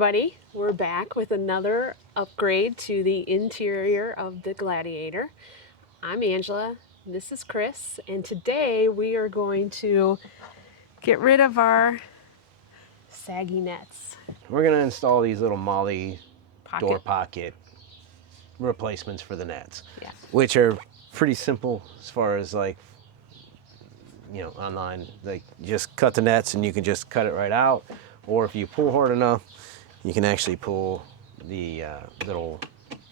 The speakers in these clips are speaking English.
everybody, we're back with another upgrade to the interior of the Gladiator. I'm Angela, this is Chris, and today we are going to get rid of our saggy nets. We're going to install these little MOLLE door Pocket. pocket replacements for the nets, Yeah. which are pretty simple as far as like, you know, online. Like, just cut the nets and you can just cut it right out. Or if you pull hard enough, you can actually pull the little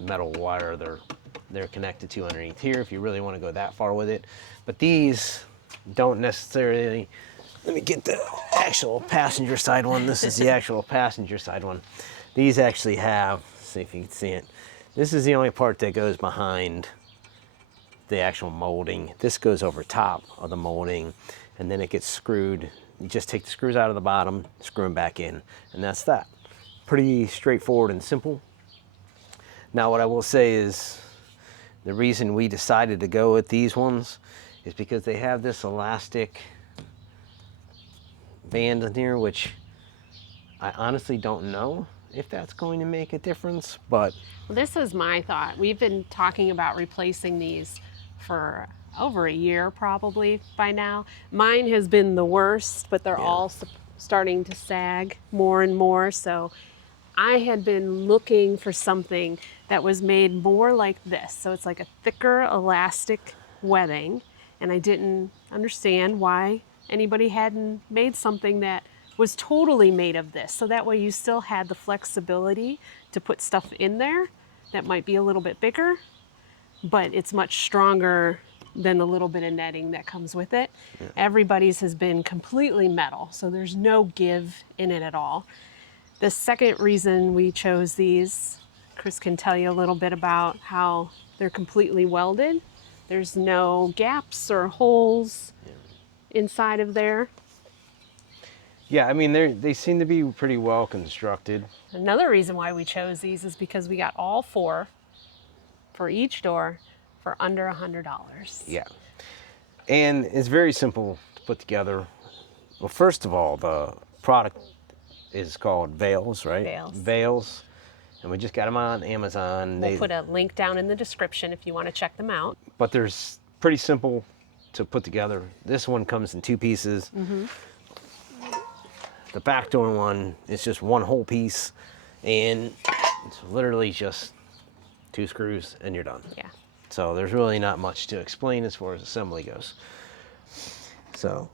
metal wire they're connected to underneath here if you really want to go that far with it. But these don't necessarily. Let me get the actual passenger side one. This is the actual passenger side one. These actually have, see if you can see it. This is the only part that goes behind the actual molding. This goes over top of the molding, and then it gets screwed. You just take the screws out of the bottom, screw them back in, and that's that. Pretty straightforward and simple. Now, what I will say is the reason we decided to go with these ones is because they have this elastic band in here, which I honestly don't know if that's going to make a difference, but This is my thought. We've been talking about replacing these for over a year probably by now. Mine has been the worst, but they're all starting to sag more and more. So I had been looking for something that was made more like this. So it's like a thicker elastic webbing, and I didn't understand why anybody hadn't made something that was totally made of this. So that way you still had the flexibility to put stuff in there that might be a little bit bigger, but it's much stronger than the little bit of netting that comes with it. Yeah. Everybody's has been completely metal, so there's no give in it at all. The second reason we chose these, Chris can tell you a little bit about how they're completely welded. There's no gaps or holes inside of there. yeah, I mean, they seem to be pretty well constructed. Another reason why we chose these is because we got all four for each door for under $100. Yeah, and it's very simple to put together. Well, first of all, the product is called Veils, right? Veils. And we just got them on Amazon. We'll put a link down in the description if you want to check them out. But they're pretty simple to put together. This one comes in 2 pieces. Mm-hmm. The back door one is just one whole piece, and it's literally just 2 screws and you're done. Yeah. So there's really not much to explain as far as assembly goes. So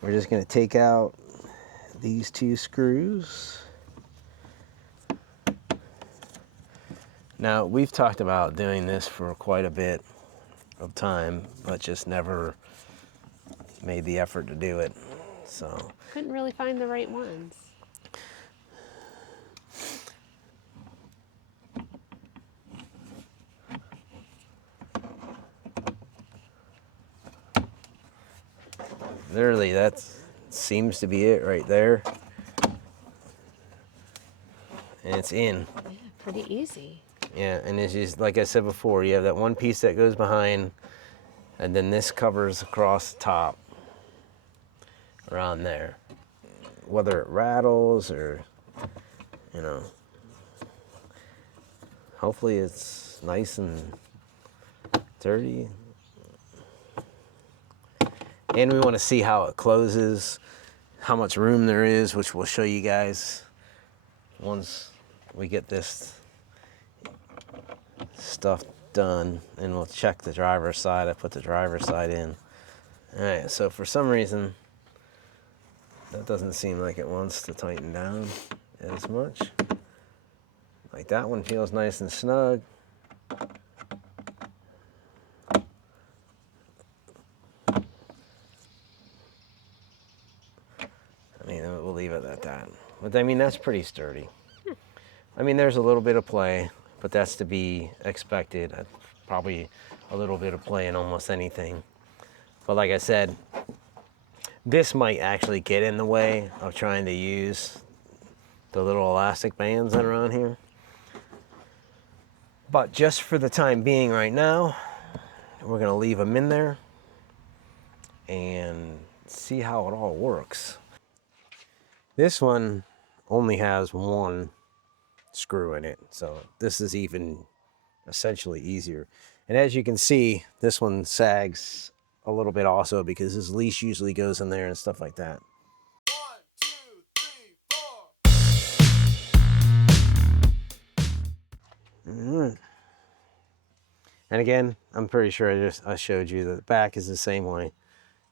we're just going to take out these 2 screws. Now, we've talked about doing this for quite a bit of time, but just never made the effort to do it. So couldn't really find the right ones. Literally, that seems to be it right there. And it's in. Yeah, pretty easy. Yeah, and it's just, like I said before, you have that one piece that goes behind, and then this covers across the top around there. Whether it rattles or, you know, hopefully it's nice and dirty. And we want to see how it closes, how much room there is, which we'll show you guys once we get this stuff done, and we'll check the driver's side. I put the driver's side in. All right, so for some reason, that doesn't seem like it wants to tighten down as much. Like, that one feels nice and snug. I mean, we'll leave it at that. But I mean, that's pretty sturdy. I mean, there's a little bit of play, but that's to be expected. Probably a little bit of play in almost anything. But like I said, this might actually get in the way of trying to use the little elastic bands that are on here. But just for the time being right now, we're gonna leave them in there and see how it all works. This one only has one screw in it. So this is even essentially easier. And as you can see, this one sags a little bit also because his leash usually goes in there and stuff like that. 1, 2, 3, 4. And again, I'm pretty sure I showed you that the back is the same way.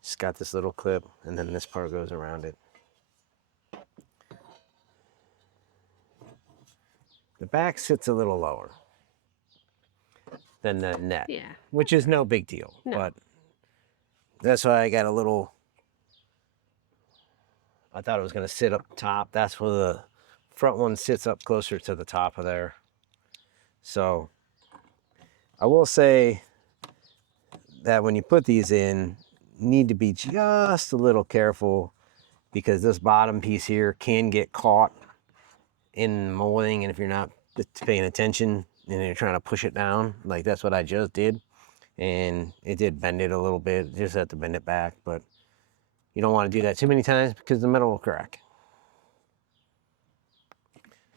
Just got this little clip, and then this part goes around it. The back sits a little lower than the net, Yeah. which is no big deal. No. But that's why I got a little. I thought it was going to sit up top. That's where the front one sits up closer to the top of there. So I will say that when you put these in, you need to be just a little careful because this bottom piece here can get caught in molding, and if you're not paying attention and you're trying to push it down, like that's what I just did, and it did bend it a little bit. Just have to bend it back, but you don't want to do that too many times because the metal will crack.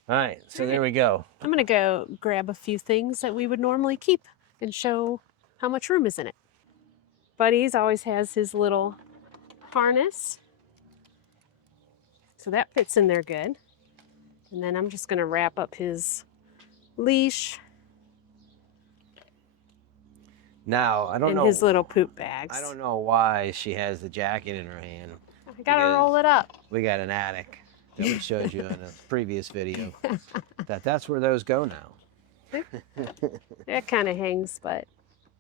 All right, so there we go. I'm gonna go grab a few things that we would normally keep and show how much room is in it. Buddy's always has his little harness, so that fits in there good. And then I'm just gonna wrap up his leash. Now, I don't know. His little poop bags. I don't know why she has the jacket in her hand. I gotta roll it up. We got an attic that we showed you in a previous video. That's where those go now. That kind of hangs, but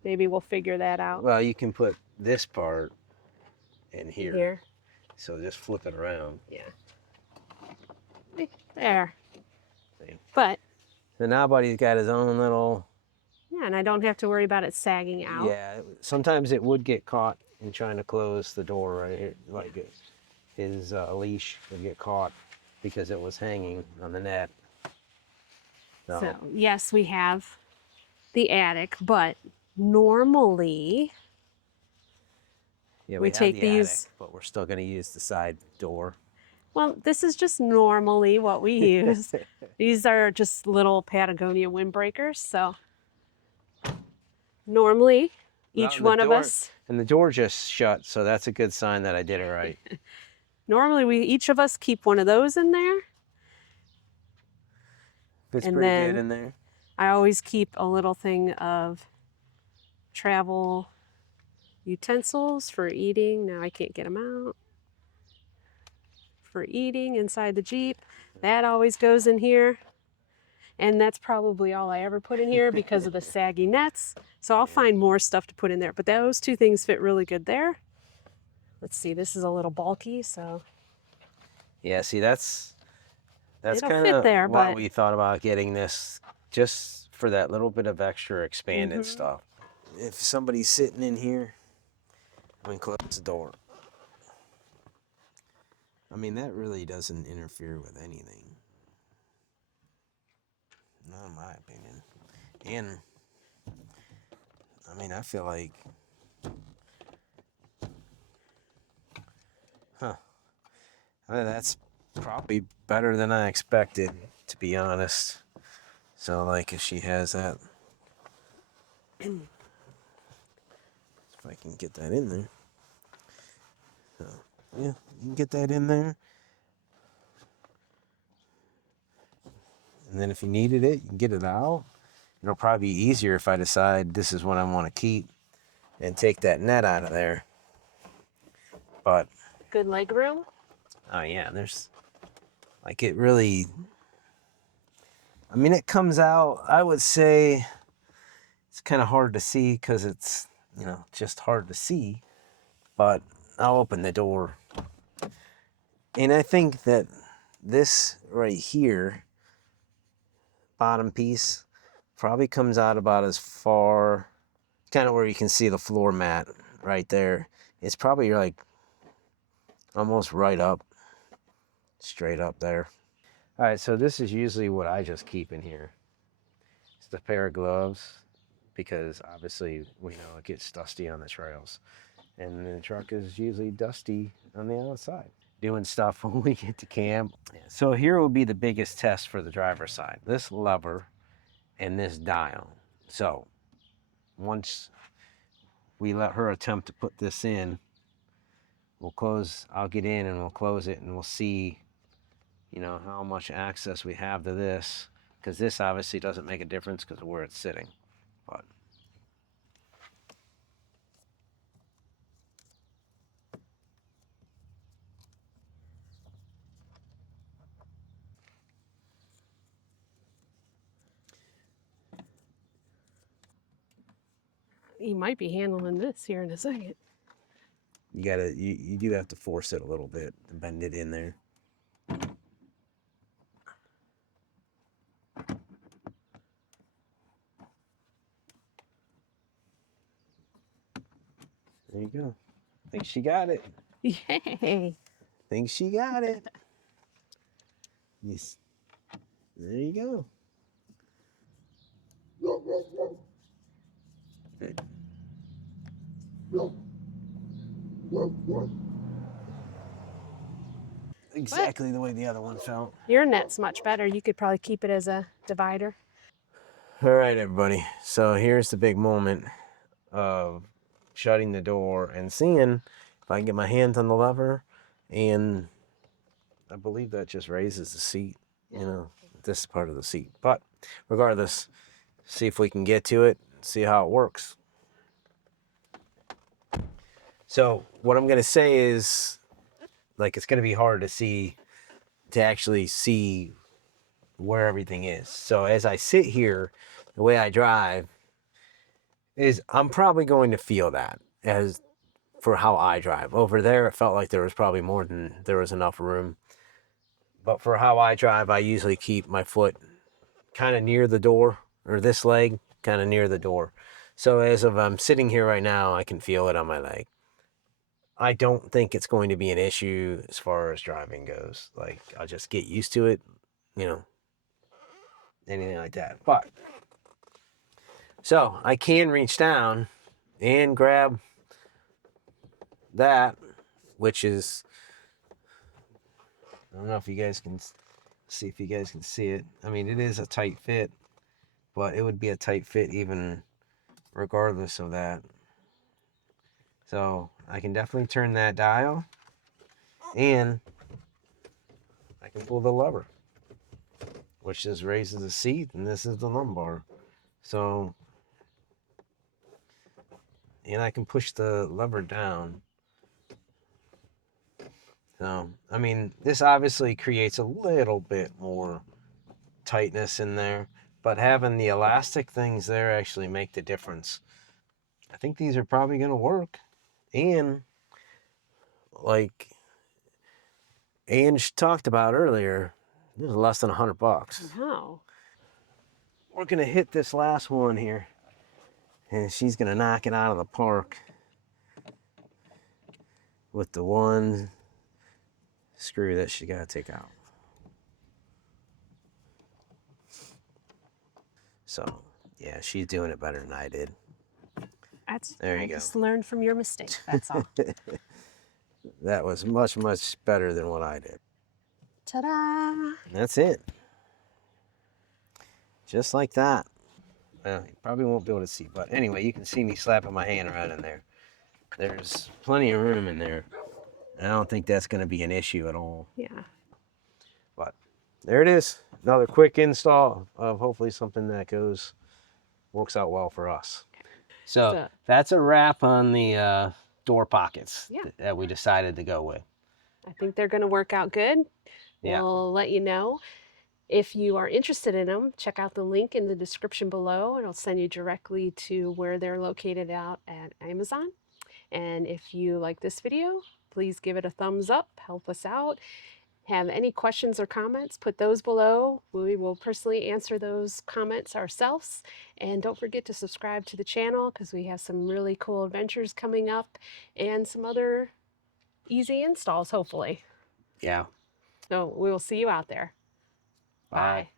maybe we'll figure that out. Well, you can put this part in here. So just flip it around. Yeah. There. See? But. So now Buddy's got his own little. Yeah, and I don't have to worry about it sagging out. Yeah, sometimes it would get caught in trying to close the door right here. Like his leash would get caught because it was hanging on the net. So, yes, we have the attic, but normally yeah, we take these. Attic, but we're still going to use the side door. Well, this is just normally what we use. These are just little Patagonia windbreakers, so normally each one of us. And the door just shut, so that's a good sign that I did it right. Normally each of us keep one of those in there. Fits pretty good in there. I always keep a little thing of travel utensils for eating. Now I can't get them out. For eating inside the Jeep. That always goes in here. And that's probably all I ever put in here because of the saggy nets. So I'll find more stuff to put in there. But those two things fit really good there. Let's see, this is a little bulky, so. Yeah, see, that's kind of there, why but we thought about getting this, just for that little bit of extra expanded stuff. If somebody's sitting in here, I'm going to close the door. I mean, that really doesn't interfere with anything. Not in my opinion. And, I mean, I feel like, that's probably better than I expected, to be honest. So, like, if she has that, if I can get that in there. So, yeah, you can get that in there. And then if you needed it, you can get it out. It'll probably be easier if I decide this is what I want to keep and take that net out of there. But good leg room. Oh yeah, there's like it really. I mean, it comes out. I would say it's kind of hard to see because it's just hard to see. But I'll open the door, and I think that this right here, bottom piece, probably comes out about as far, kind of where you can see the floor mat right there. It's probably like almost right up, straight up there. All right, so this is usually what I just keep in here. It's a pair of gloves because obviously we know it gets dusty on the trails. And the truck is usually dusty on the outside. doing stuff when we get to camp. So here will be the biggest test for the driver's side. This lever and this dial. So once we let her attempt to put this in, we'll close, I'll get in and we'll close it and we'll see, you know, how much access we have to this, because this obviously doesn't make a difference because of where it's sitting. But You might be handling this here in a second. you do have to force it a little bit to bend it in there. There you go. I think she got it. Yay! Think she got it. Yes. There you go. Exactly the way the other one felt. Your net's much better. You could probably keep it as a divider. All right, everybody. So here's the big moment of shutting the door and seeing if I can get my hands on the lever, and I believe that just raises the seat, you know, this part of the seat. But regardless, see if we can get to it, see how it works. So what I'm going to say is, like, it's going to be hard to actually see where everything is. So as I sit here, the way I drive is I'm probably going to feel that as for how I drive. Over there, it felt like there was probably more than there was enough room. But for how I drive, I usually keep my foot kind of near the door, or this leg kind of near the door. So as of I'm sitting here right now, I can feel it on my leg. I don't think it's going to be an issue as far as driving goes. Like, I'll just get used to it, you know, anything like that. But so I can reach down and grab that, which is, I don't know if you guys can see if you guys can see it. I mean, it is a tight fit, but it would be a tight fit even regardless of that. So I can definitely turn that dial, and I can pull the lever, which just raises the seat, and this is the lumbar. So, and I can push the lever down. So, I mean, this obviously creates a little bit more tightness in there, but having the elastic things there actually make the difference. I think these are probably going to work. And like Ange talked about earlier, this is less than $100. Wow. We're going to hit this last one here, and she's going to knock it out of the park with the one screw that she got to take out. So, yeah, she's doing it better than I did. There you go. Just learned from your mistake. That's all. That was much, much better than what I did. Ta-da! That's it. Just like that. Well, you probably won't be able to see, but anyway, you can see me slapping my hand right in there. There's plenty of room in there. I don't think that's going to be an issue at all. Yeah. But there it is. Another quick install of hopefully something that works out well for us. So that's a wrap on the door pockets that we decided to go with. I think they're going to work out good. Yeah. We'll let you know. If you are interested in them, check out the link in the description below. It'll send you directly to where they're located out at Amazon. And if you like this video, please give it a thumbs up, help us out. Have any questions or comments, put those below. We will personally answer those comments ourselves. And don't forget to subscribe to the channel because we have some really cool adventures coming up and some other easy installs, hopefully. Yeah. So we will see you out there. Bye.